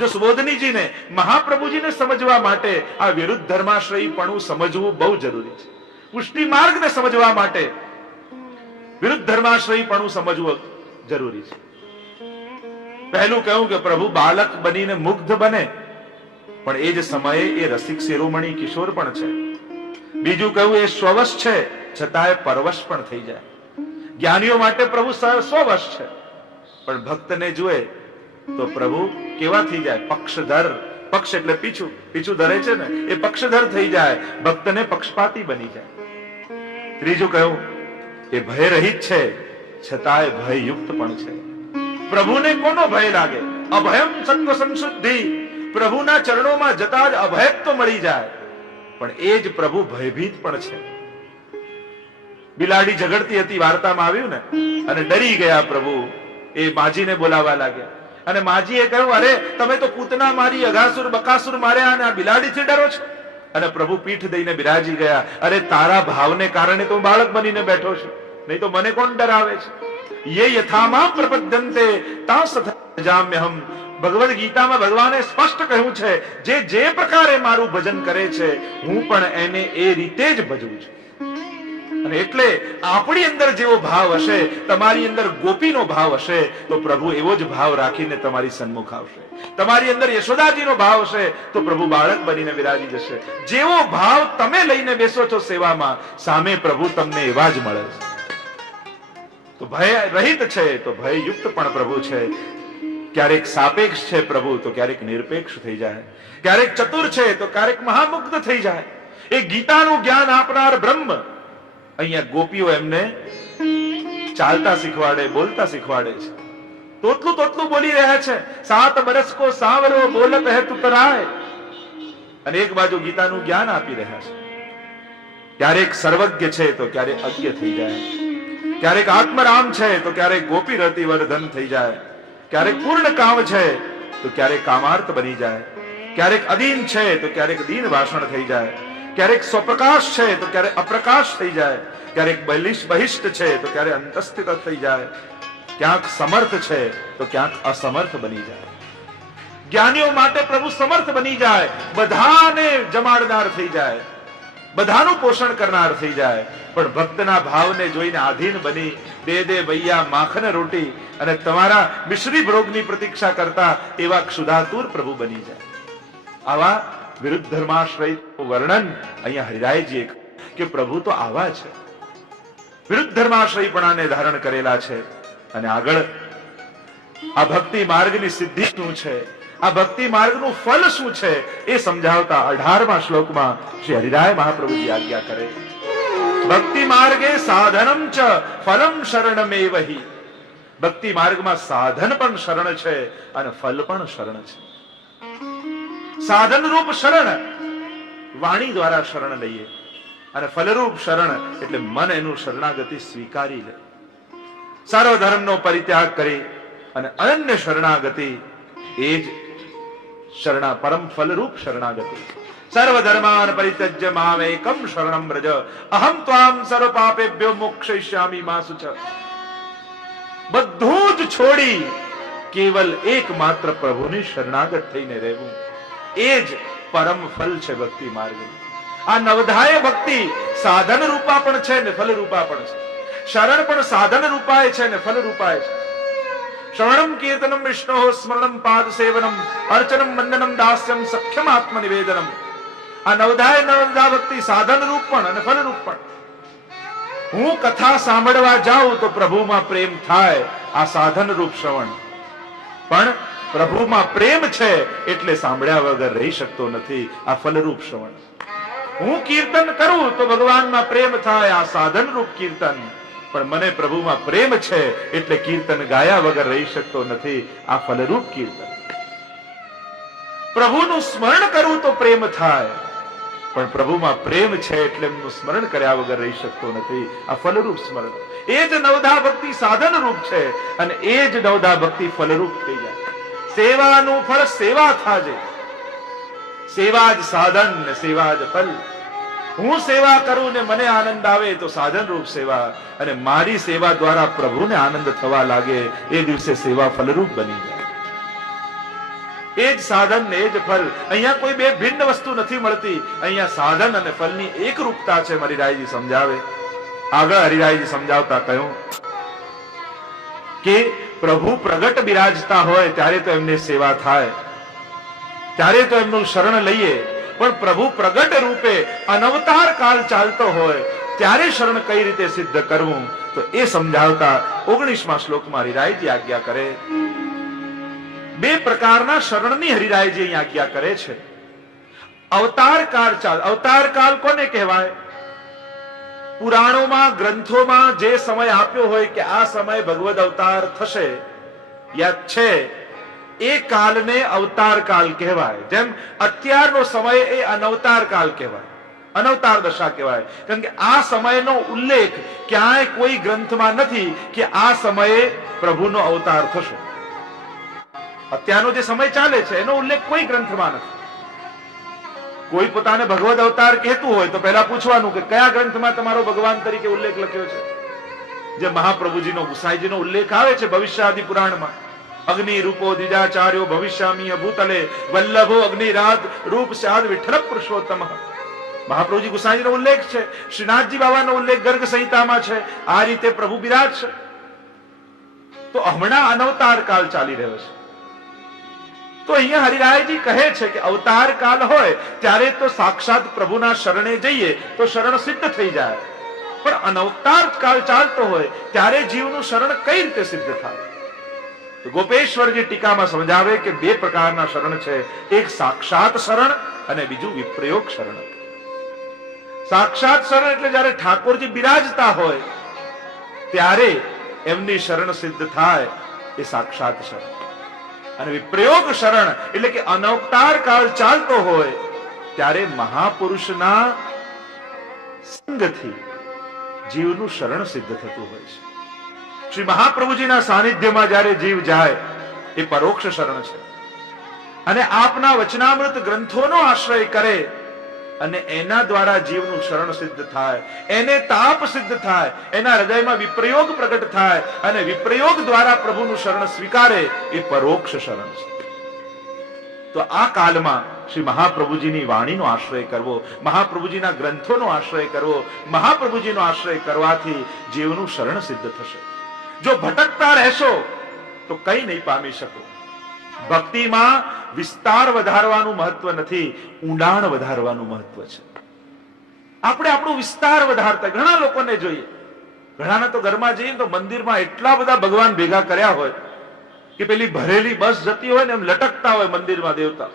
જો સુબોધનીજીને મહાપ્રભુજીને સમજવા માટે આ વિરુદ્ધ ધર્માશ્રયીપણું સમજવું બહુ જરૂરી છે. પુષ્ટિ માર્ગને સમજવા માટે વિરુદ્ધ ધર્માશ્રયીપણું સમજવું જરૂરી છે. પહેલું કહ્યું કે પ્રભુ બાળક બનીને મુગ્ધ બને, પણ એ જ સમયે એ રસિક શિરોમણી કિશોર પણ છે. બીજું કહ્યું એ સ્વવશ છે, છતાંય પરવશ પણ થઈ જાય. જ્ઞાનીઓ માટે પ્રભુ સ્વવશ છે, પણ ભક્તને જુએ તો પ્રભુ કેવા થઈ જાય? પક્ષધર. પક્ષ એટલે પીછું, પીછું ધરે છે ને, એ પક્ષધર થઈ જાય, ભક્તને પક્ષપાતી બની જાય. ત્રીજું કહ્યું એ ભય રહિત છે, છતાંય ભયયુક્ત પણ છે. પ્રભુને કોનો ભય લાગે? અભયમ સત્વ સંશુદ્ધિ. પ્રભુના ચરણોમાં જતા જ અભયત્વ મળી જાય, પણ એ જ પ્રભુ ભયભીત પણ છે. બિલાડી ઝઘડતી હતી, વાર્તામાં આવ્યું ને, અને ડરી ગયા પ્રભુ. એ માજીને બોલાવવા લાગ્યા, અને માજીએ કહ્યું, અરે તમે તો પૂતના મારી, અઘાસુર બકાસુર માર્યા, અને આ બિલાડીથી ડરો છો? અને પ્રભુ પીઠ દઈને બિરાજી ગયા. અરે તારા ભાવને કારણે તો બાળક બનીને બેઠો છું, નહીં તો મને કોણ ડરાવે છે? યે યથામામ પ્રપદ્યન્તે તાસથજામ્યહમ. ભગવદ ગીતામાં ભગવાને સ્પષ્ટ કહ્યું છે, જે પ્રકારે મારું ભજન કરે છે, હું પણ એને એ રીતે જ ભજવું છું. અને એટલે આપણી અંદર જેવો ભાવ હશે, તમારી અંદર ગોપીનો ભાવ હશે, તો પ્રભુ એવો જ ભાવ રાખીને તમારી સન્મુખ આવશે. તમારી અંદર યશોદાજીનો ભાવ હશે, તો પ્રભુ બાળક બનીને વિરાજી જશે. જેવો ભાવ તમે લઈને બેસો છો સેવામાં, સામે પ્રભુ તમને એવા જ મળે છે. તો ભય રહિત છે તો ભયયુક્ત પણ પ્રભુ છે. ક્યારેક સાપેક્ષ છે પ્રભુ, તો ક્યારેક નિરપેક્ષ થઈ જાય. ક્યારેક ચતુર છે તો ક્યારેક મહામુગ્ધ થઈ જાય. એ ગીતાનું જ્ઞાન આપનાર બ્રહ્મ અહીંયા ગોપીઓ એમને ચાલતા શીખવાડે, બોલતા શીખવાડે છે. તોતલું બોલી રહ્યા છે. 7 બરસ કો સાવરો બોલત હે તુતરાય. અને એક બાજુ ગીતાનું જ્ઞાન આપી રહ્યા છે. ક્યારેક સર્વજ્ઞ છે તો ક્યારેક અજ્ઞ થઈ જાય. ક્યારેક આત્મરામ છે તો ક્યારેક ગોપી રતિ વર્ધન થઈ જાય. ક્યારેક પૂર્ણ કામ છે તો ક્યારેક કામાર્થ બની જાય. ક્યારેક અધીન છે તો ક્યારેક દીન ભાષણ થઈ જાય. ક્યારેક સ્વપ્રકાશ છે તો ક્યારેક અપ્રકાશ થઈ જાય. ક્યારેક બહિષ્ઠ છે તો ક્યારેક અંતસ્થિત થઈ જાય. ક્યાંક સમર્થ છે તો ક્યાંક અસમર્થ બની જાય. જ્ઞાનીઓ માટે પ્રભુ સમર્થ બની જાય, બધાને જમાડનાર થઈ જાય, બધાનું પોષણ કરનાર થઈ જાય. પણ ભક્તના ભાવને જોઈને આધીન બની દે ભૈયા માખન રોટી અને તમારા મિશ્રી ભોગની પ્રતીક્ષા કરતા એવા ક્ષુધાતુર પ્રભુ બની જાય. આવા વિરુદ્ધ ધર્માશ્રય વર્ણન અહીંયા હરિરાયજીએ કે પ્રભુ તો આવા છે, વિરુદ્ધ ધર્માશ્રયપણાને ધારણ કરેલા છે. અને આગળ આ ભક્તિ માર્ગની સિદ્ધિ શું છે, આ ભક્તિ માર્ગનું ફલ શું છે, એ સમજાવતા 18મા શ્લોકમાં શ્રી હરિરાય મહાપ્રભુજી આજ્ઞા કરે. ભક્તિ માર્ગે સાધનમ ચ ફલમ શરણમેવહિ. ભક્તિ માર્ગમાં સાધન પણ શરણ છે અને ફલ પણ શરણ છે. સાધન રૂપ શરણ વાણી દ્વારા શરણ લઈએ, અને ફલરૂપ શરણ એટલે મન એનું શરણાગતિ સ્વીકારી લે. સર્વ ધર્મનો પરિત્યાગ કરી અને અનન્ય શરણાગતિ એ જ પરમ ફલરૂપ શરણાગતિ. સર્વ ધર્માન પરિત્યજ્ય મામ એકમ શરણમ વ્રજ અહમ ત્વામ સર્વ પાપેભ્યો મોક્ષયિષ્યામિ મા શુચ. બધું જ છોડી કેવલ એકમાત્ર પ્રભુની શરણાગત થઈને રહેવું, એ જ પરમ ફલ છે ભક્તિ માર્ગનું. આ નવધાય ભક્તિ સાધન રૂપા પણ છે ને ફલ રૂપા પણ છે. શરણ પણ સાધન રૂપાય છે ને ફલ રૂપાય છે. શ્રવણમ કીર્તનમ વિષ્ણોઃ સ્મરણમ પાદ સેવનમ અર્ચનમ વંદનમ દાસ્યમ સખ્યમ આત્મ નિવેદનમ. આ નવધા ભક્તિ સાધન રૂપ પણ અને ફલ રૂપ પણ. હું કથા સાંભળવા જાઉં તો પ્રભુમાં પ્રેમ થાય, આ સાધન રૂપ શ્રવણ. પણ પ્રભુમાં પ્રેમ છે એટલે સાંભળ્યા વગર રહી શકતો નથી, આ ફલરૂપ શ્રવણ. હું કીર્તન કરું તો ભગવાનમાં પ્રેમ થાય, આ સાધન રૂપ કીર્તન. પણ મને પ્રભુમાં પ્રેમ છે એટલે કીર્તન ગાયા વગર રહી શકતો નથી, આ ફલરૂપ કીર્તન. પ્રભુનું સ્મરણ કરવું તો પ્રેમ થાય, પણ પ્રભુમાં પ્રેમ છે એટલે એમનું સ્મરણ કર્યા વગર રહી શકતો નથી, આ ફલરૂપ સ્મરણ. એ જ નવધા ભક્તિ સાધન રૂપ છે અને એ જ નવધા ભક્તિ ફલરૂપ થઈ જાય. સેવાનું ફળ સેવા થાજે, સેવા જ સાધન ને સેવા જ ફલ. હું સેવા કરું ને મને આનંદ આવે તો સાધન રૂપ સેવા, અને મારી સેવા દ્વારા પ્રભુને આનંદ થવા લાગે એ દિવસે સેવા ફલરૂપ બની જાય. એ જ સાધન ને એ જ ફલ. અહીંયા કોઈ બે ભિન્ન વસ્તુ નથી મળતી. અહીંયા સાધન અને ફલની એક રૂપતા છે. હરિરાયજી સમજાવે. આગળ હરિરાયજી સમજાવતા કહ્યું કે પ્રભુ પ્રગટ બિરાજતા હોય ત્યારે તો એમને સેવા થાય, ત્યારે તો એમનું શરણ લઈએ. પણ પ્રભુ પ્રગટ રૂપે અનવતાર કાળ ચાલતો હોય ત્યારે શરણ કઈ રીતે સિદ્ધ કરવું, તો એ સમજાવતા 19મા શ્લોકમાં હરિરાયજી આજ્ઞા કરે. બે પ્રકારના શરણની હરિરાયજી અહીં આજ્ઞા કરે છે. અવતાર કાળ ચાલ. અવતાર કાળ કોને કહેવાય? પુરાણોમાં, ગ્રંથોમાં જે સમય આપ્યો હોય કે આ સમય ભગવદ અવતાર થશે, યાદ છે, એ કાલને અવતાર કાલ કહેવાય. જેમ અત્યારનો સમય એ અનવતાર કાલ કહેવાય, અનવતાર દશા કહેવાય. કારણ કે આ સમયનો ઉલ્લેખ ક્યાંય કોઈ ગ્રંથમાં નથી કે આ સમયે પ્રભુનો અવતાર થશે. અત્યારનો જે સમય ચાલે છે એનો ઉલ્લેખ કોઈ ગ્રંથમાં નથી. કોઈ પોતાને ભગવદ અવતાર કહેતું હોય તો પહેલા પૂછવાનું કે કયા ગ્રંથમાં તમારો ભગવાન તરીકે ઉલ્લેખ લખ્યો છે? જે મહાપ્રભુજીનો, ગુસાઈજીનો ઉલ્લેખ આવે છે ભવિષ્યાદિ પુરાણમાં. અગ્નિ રૂપો દ્વિજાચાર્યો ભવિષ્યામી ભૂતલે વલ્લભો અગ્નિરાજ રૂપ સ્યાદ વિઠ્ઠલ પુરુષોત્તમ. મહાપ્રભુજી ગુસાઈજીનો ઉલ્લેખ છે. શ્રીનાથજી બાબાનો ઉલ્લેખ ગર્ગ સંહિતામાં છે. આ રીતે પ્રભુ બિરાજ છે. તો હમણાં અનવતાર કાળ ચાલી રહ્યો છે. તો અહીંયા હરિરાયજી કહે છે કે અવતાર કાળ હોય ત્યારે તો સાક્ષાત પ્રભુના શરણે જઈએ તો શરણ સિદ્ધ થઈ જાય. પણ અનવતાર કાળ ચાલતો હોય ત્યારે જીવનું શરણ કઈ રીતે સિદ્ધ થાય? તો ગોપેશ્વરજી ટીકામાં સમજાવે કે બે પ્રકારના શરણ છે. એક સાક્ષાત શરણ અને બીજું વિપ્રયોગ શરણ. સાક્ષાત શરણ એટલે જયારે ઠાકોરજી બિરાજતા હોય ત્યારે એમની શરણ સિદ્ધ થાય, એ સાક્ષાત શરણ. અને વિપ્રયોગ શરણ એટલે કે અનવતાર કાળ ચાલતો હોય ત્યારે મહાપુરુષના સંગથી જીવનું શરણ સિદ્ધ થતું હોય છે. શ્રી મહાપ્રભુજીના સાનિધ્યમાં જ્યારે જીવ જાય એ પરોક્ષ શરણ છે. અને આપના વચનામૃત ગ્રંથોનો આશ્રય કરે અને એના દ્વારા જીવનું શરણ સિદ્ધ થાય, એને તાપ સિદ્ધ થાય, એના હૃદયમાં વિપ્રયોગ પ્રગટ થાય અને વિપ્રયોગ દ્વારા પ્રભુનું શરણ સ્વીકારે, એ પરોક્ષ શરણ છે. તો આ કાળમાં શ્રી મહાપ્રભુજીની વાણીનો આશ્રય કરવો, મહાપ્રભુજીના ગ્રંથોનો આશ્રય કરવો, મહાપ્રભુજીનો આશ્રય કરવાથી જીવનું શરણ સિદ્ધ થશે. જો ભટકતા રહેશો તો કઈ નહીં પામી શકો. ભક્તિમાં વિસ્તાર વધારવાનું મહત્વ નથી, ઊંડાણ વધારવાનું મહત્વ છે. આપણે આપણું વિસ્તાર વધારતા ઘણા લોકોને જોઈએ. ઘણાના તો ઘરમાં જઈએ તો મંદિરમાં એટલા બધા ભગવાન ભેગા કર્યા હોય કે પેલી ભરેલી બસ જતી હોય ને એમ લટકતા હોય મંદિરમાં દેવતા.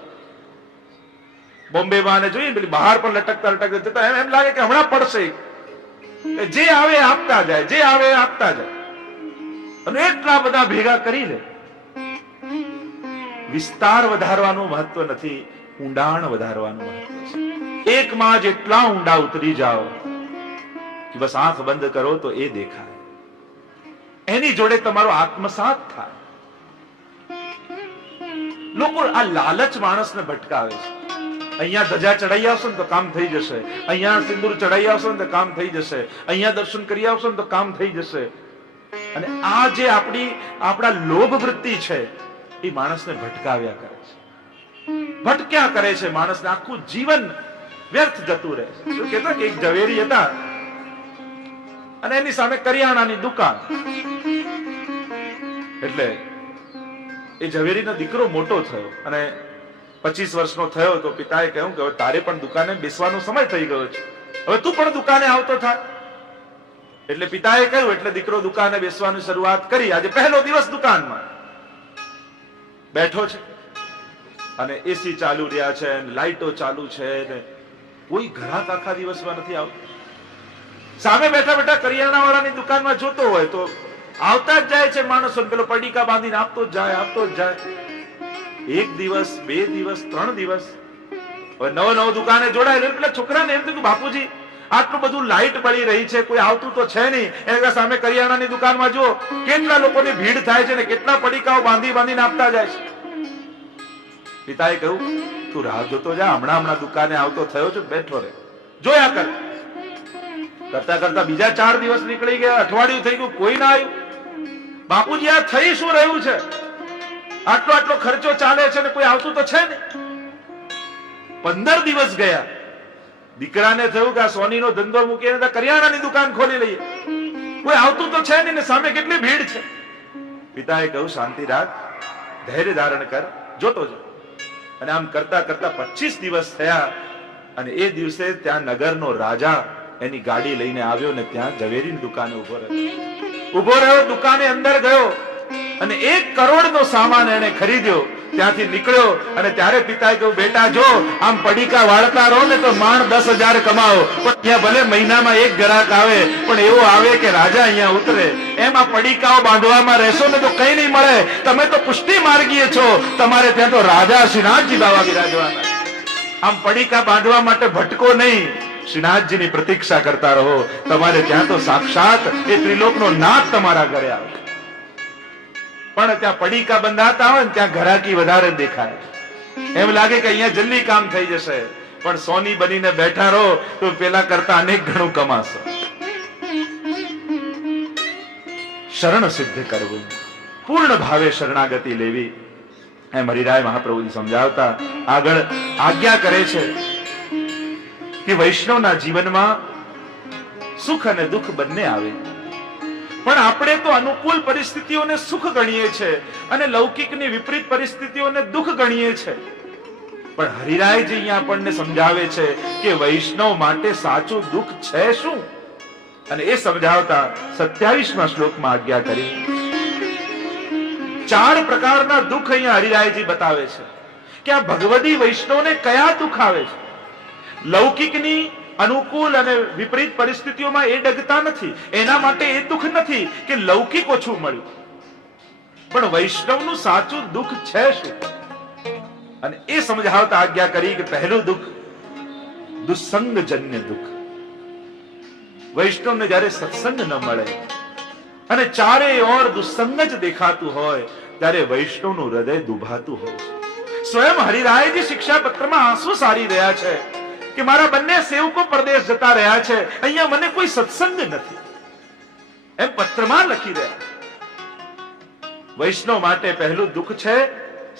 બોમ્બેમાં ને જોઈએ પેલી બહાર પણ લટકતા જતા એમ લાગે કે હમણાં પડશે. જે આવે આપતા જાય, જે આવે આપતા જાય. અને એટલા બધા ભેગા કરી લે. વિસ્તાર વધારવાનું મહત્વ નથી, ઊંડાણ વધારવાનું મહત્વ છે. એકમાં જેટલા ઊંડા ઉતરી જાઓ કે બસ આંખ બંધ કરો તો એ દેખાય, એની જોડે તમારો આત્મસાત થાય. લોકો આ લાલચ માણસને ભટકાવે છે. અહીંયા ધજા ચડાઈ આવશો ને તો કામ થઈ જશે, અહીંયા સિંદૂર ચડાઈ આવશો ને તો કામ થઈ જશે, અહીંયા દર્શન કરી આવશો ને તો કામ થઈ જશે. અને આ જે આપણા લોભ વૃત્તિ છે એ માણસને ભટકાવ્યા કરે છે, ભટક્યા કરે છે. માણસને આખું જીવન વ્યર્થ જતું રહે છે. શું કહેતા કે એક ઝવેરી હતા અને એની સામે કરિયાણાની દુકાન. એટલે એ ઝવેરીનો દીકરો મોટો થયો અને 25 વર્ષનો થયો તો પિતાએ કહ્યું કે હવે તારે પણ દુકાને બેસવાનો સમય થઈ ગયો છે, હવે તું પણ દુકાને આવતો થાય. એટલે પિતાએ કહ્યું, એટલે દીકરો દુકાને બેસવાની શરૂઆત કરી. આજે પહેલો દિવસ દુકાનમાં બેઠો છે અને એસી ચાલુ રહ્યા છે, લાઈટો ચાલુ છે ને કોઈ ગ્રાહક આખા દિવસમાં નથી આવતો. સામે બેઠા બેઠા કરિયાણા વાળાની દુકાનમાં જોતો હોય તો આવતા જ જાય છે માણસો. પેલો પડીકા બાંધીને આપતો જ જાય, આપતો જ જાય. એક દિવસ, 2 દિવસ, 3 દિવસ, હવે નવો દુકાને જોડાયેલો. પેલા છોકરાને એમ થયું કે બાપુજી આટલું બધું લાઈટ બળી રહી છે, કોઈ આવતું તો છે નહીં. એના સામે કરિયાણાની દુકાનમાં જો કેટલા લોકોની ભીડ થાય છે ને કેટલા પડીકાઓ બાંધીને આપતા જાય છે. પિતાએ કહ્યું, તું રાહ જોતો જા, હમણાં દુકાને આવતો થયો છું, બેઠો રહે, જોયા કર. કરતા કરતા બીજા 4 દિવસ નીકળી ગયા, અઠવાડિયું થઈ ગયું, કોઈ ના આવ્યું. બાપુજી આ થઈ શું રહ્યું છે? આટલો આટલો ખર્ચો ચાલે છે ને કોઈ આવતું તો છે ને. 15 દિવસ ગયા. દીકરાને થયું કે આ સોનીનો ધંધો મૂકીને કરિયાણાની દુકાન ખોલી લઈએ, કોઈ આવતું તો છે ને, સામે કેટલી ભીડ છે. પિતાએ કહ્યું શાંતિ રાખ, ધૈર્ય ધારણ કર, જોતો જો. અને આમ કરતા કરતા 25 દિવસ થયા અને એ દિવસે ત્યાં નગરનો રાજા એની ગાડી લઈને આવ્યો ને ત્યાં ઝવેરીની દુકાને ઉભો રહ્યો. દુકાને અંદર ગયો અને 1 કરોડનો સામાન એને ખરીદ્યો. ત્યાંથી નીકળ્યો અને ત્યારે પિતાએ કહ્યું બેટા જો આમ પડીકા વાળતા રહો ને તો માણ 10,000 કમાવો, પણ ત્યાં ભલે મહિનામાં 1 ગ્રાહક આવે પણ એવો આવે કે રાજા અહીંયા ઉતરે. એમ આ પડીકાઓ બાંધવામાં રહેશો ને તો કઈ નહીં મળે. તમે તો પુષ્ટિ માર્ગીય છો, તમારે ત્યાં તો રાજા શ્રીનાથજી બાવા બિરાજવાના. આમ પડીકા બાંધવા માટે ભટકો નહીં, શ્રીનાથજીની પ્રતીક્ષા કરતા રહો. તમારે ત્યાં તો સાક્ષાત એ ત્રિલોકનો નાથ તમારા ઘરે આવે. પણ ત્યાં પડીકા બંધાતા હોય ને ત્યાં ઘરાકી વધારે દેખાય. એમ લાગે કે અહીંયા જલ્દી કામ થઈ જશે, પણ સોની બનીને બેઠા રહો તો પેલા કરતા અનેક ગણું કમાશો. શરણ સિદ્ધ કરવું, પૂર્ણ ભાવે શરણાગતિ લેવી, એમ હરિરાય મહાપ્રભુજી સમજાવતા આગળ આજ્ઞા કરે છે કે વૈષ્ણવના જીવનમાં સુખ અને દુઃખ બંને આવે. પણ આપણે તો અનુકૂળ પરિસ્થિતિઓને સુખ ગણીએ છીએ અને લૌકિકની વિપરીત પરિસ્થિતિઓને દુઃખ ગણીએ છીએ. પણ હરિરાયજી અહીંયા આપણને સમજાવે છે કે વૈષ્ણવ માટે સાચું દુઃખ છે શું, અને એ સમજાવતા 27મા શ્લોકમાં આજ્ઞા કરી. 4 પ્રકારના દુઃખ અહીંયા હરિરાયજી બતાવે છે કે આ ભગવદી વૈષ્ણવને કયા દુઃખ આવે છે. લૌકિકની અનુકૂળ અને વિપરીત પરિસ્થિતિઓમાં એ ડગતા નથી, એના માટે એ દુઃખ નથી કે લૌકિક ઓછું મળ્યું, પણ વૈષ્ણવનું સાચું દુઃખ છે શું, અને એ સમજાવતા આજ્ઞા કરી કે પહેલું દુઃખ દુસ્સંગજન્ય દુઃખ. વૈષ્ણવને જ્યારે સત્સંગ ન મળે અને ચારે ઓર દુસ્સંગ જ દેખાતું હોય ત્યારે વૈષ્ણવનું હૃદય દુભાતું હોય છે. સ્વયં હરિરાયજી શિક્ષાપત્રમાં આંસુ સારી રહ્યા છે કે મારા બંને સેવકો પરદેશ જતા રહ્યા છે, અહીંયા મને કોઈ સત્સંગ નથી, એમ પત્રમાં લખી રહ્યા. વૈષ્ણવ માટે પહેલું દુઃખ છે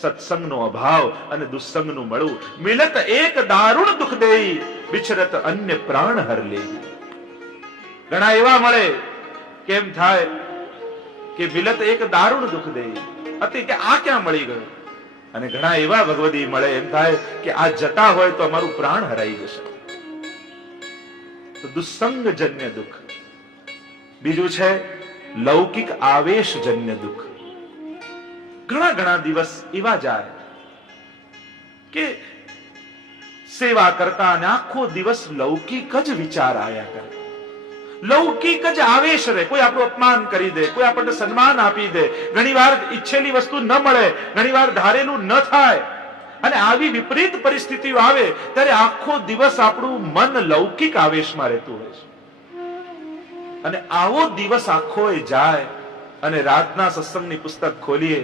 સત્સંગનો અભાવ અને દુસ્સંગનું મળવું. મિલત એક દારૂણ દુઃખ દેઈ, બિછરત અન્ય પ્રાણ હર લેઈ. ઘણા એવા મળે કેમ થાય કે મિલત એક દારૂણ દુઃખ દેઈ, અતિ કે આ ક્યાં મળી ગયું, અને ઘણા એવા ભગવદી મળે એમ થાય કે આ જતા હોય તો અમારું પ્રાણ હરાઈ જશે. તો દુસ્સંગજન્ય દુઃખ. બીજું છે લૌકિક આવેશજન્ય દુઃખ. ઘણા દિવસ એવા જાય કે સેવા કરતા અને આખો દિવસ લૌકિક જ વિચાર આવ્યા કરે, લૌકિક જ આવેશ રહે. કોઈ આપણું અપમાન કરી દે, કોઈ આપણને સન્માન આપી દે, ઘણીવાર ઈચ્છેલી વસ્તુ ન મળે, ઘણીવાર ધારેલું ન થાય, અને આવી વિપરીત પરિસ્થિતિઓ આવે ત્યારે આખો દિવસ આપણું મન લૌકિક આવેશમાં રહેતું હોય છે. અને આવો દિવસ આખો એ જાય અને રાતના સત્સંગની પુસ્તક ખોલીએ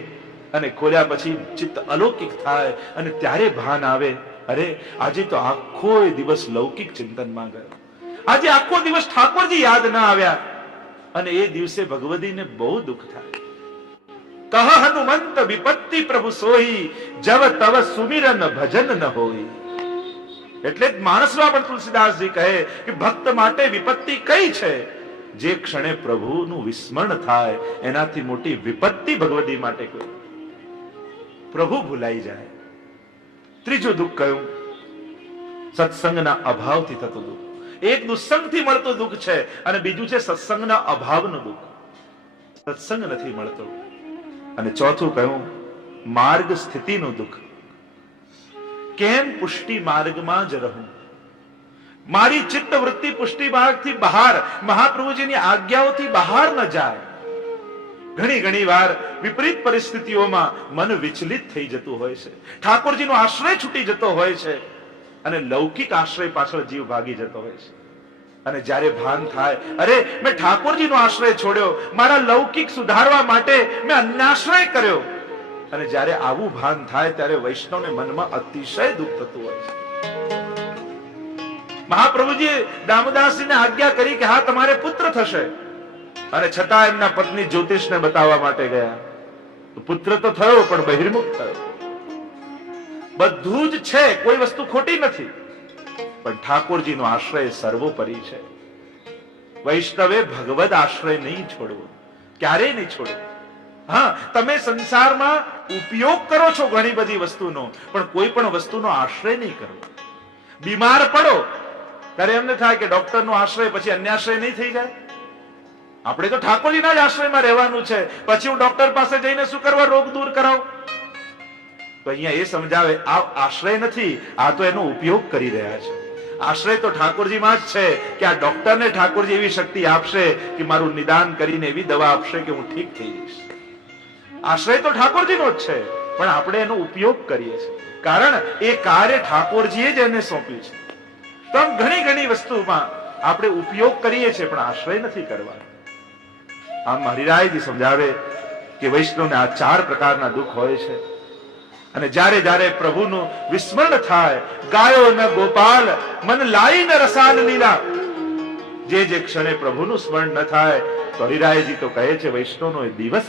અને ખોલ્યા પછી ચિત્ત અલૌકિક થાય અને ત્યારે ભાન આવે, અરે આજે તો આખો દિવસ લૌકિક ચિંતનમાં ગયો, આજે આખો દિવસ ઠાકોરજી યાદ ના આવ્યા, અને એ દિવસે ભગવદીને બહુ દુઃખ થાય. કહ હનુમંત વિપત્તિ પ્રભુ સોઈ, જવ તવ સુમિરન ભજન ન હોય. એટલે જ માણસમાં પણ તુલસીદાસજી કહે કે ભક્ત માટે વિપત્તિ કઈ છે, જે ક્ષણે પ્રભુનું વિસ્મરણ થાય એનાથી મોટી વિપત્તિ ભગવદી માટે કોઈ. પ્રભુ ભૂલાઈ જાય. ત્રીજું દુઃખ કયું? સત્સંગના અભાવથી થતું દુઃખ. એક દુસ્સંગથી મળતું દુઃખ છે અને બીજું છે સત્સંગના અભાવનું દુઃખ. સત્સંગ નથી મળતો. અને ચોથું કયું? માર્ગ સ્થિતિનું દુઃખ. કેમ પુષ્ટિ માર્ગમાં જ રહું, મારી ચિત્ત વૃત્તિ પુષ્ટિ માર્ગથી બહાર, મહાપ્રભુજીની આજ્ઞાઓથી બહાર ન જાય. ઘણી વાર વિપરીત પરિસ્થિતિઓમાં મન વિચલિત થઈ જતું હોય છે, ઠાકોરજીનો આશ્રય છૂટી જતો હોય છે અને લૌકિક આશ્રય પાછળ જીવ ભાગી જતો હોય છે. અને જ્યારે ભાન થાય, અરે મેં ઠાકોરજીનો આશ્રય છોડ્યો, મારા લૌકિક સુધારવા માટે મેં અન્યાશ્રય કર્યો, અને જ્યારે આવું ભાન થાય ત્યારે વૈષ્ણવને મનમાં અતિશય દુઃખ થતું હોય છે. મહાપ્રભુજીએ દામોદાસજીને આજ્ઞા કરી કે હા તમારે પુત્ર થશે, અને છતાં એમના પત્ની જ્યોતિષને બતાવવા માટે ગયા. તો પુત્ર તો થયો પણ બહિર્મુખ થયો. બધું જ છે, કોઈ વસ્તુ ખોટી નથી, પણ ઠાકોરજીનો આશ્રય સર્વોપરી છે. વૈષ્ણવે ભગવદ આશ્રય નહીં છોડવો, ક્યારેય નહીં છોડવો. હા, તમે સંસારમાં ઉપયોગ કરો છો ઘણી બધી વસ્તુનો, પણ કોઈ પણ વસ્તુનો આશ્રય નહીં કરવો. બીમાર પડો ત્યારે એમને થાય કે ડોક્ટરનો આશ્રય પછી અન્ય આશ્રય નહીં થઈ જાય. આપણે તો ઠાકોરજીના જ આશ્રયમાં રહેવાનું છે, પછી હું ડોક્ટર પાસે જઈને શું કરવા, રોગ દૂર કરાવું? તો અહીંયા એ સમજાવે, આ આશ્રય નથી, આ તો એનો ઉપયોગ કરી રહ્યા છે. આશ્રય તો ઠાકોરજીમાં જ છે કે આ ડોક્ટરને ઠાકોરજી એવી શક્તિ આપશે કે મારું નિદાન કરીને એવી દવા આપશે કે હું ઠીક થઈ જઈશ. આશ્રય તો ઠાકોરજીનો જ છે, પણ આપણે એનો ઉપયોગ કરીએ છીએ, કારણ એ કાર્ય ઠાકોરજીએ જ એને સોંપ્યું છે. તો આમ ઘણી ઘણી વસ્તુમાં આપણે ઉપયોગ કરીએ છીએ, પણ આશ્રય નથી કરવાનો. આમ હરિરાયજી સમજાવે કે વૈષ્ણવને આ 4 પ્રકારના દુઃખ હોય છે, અને જ્યારે જ્યારે પ્રભુનું વિસ્મરણ થાય, ગાયો ન ગોપાલ મન લાઈ ન રસાલ લીલા, જે ક્ષણે પ્રભુનું સ્મરણ ન થાય તો હરિરાયજી તો કહે છે વૈષ્ણવનો એ દિવસ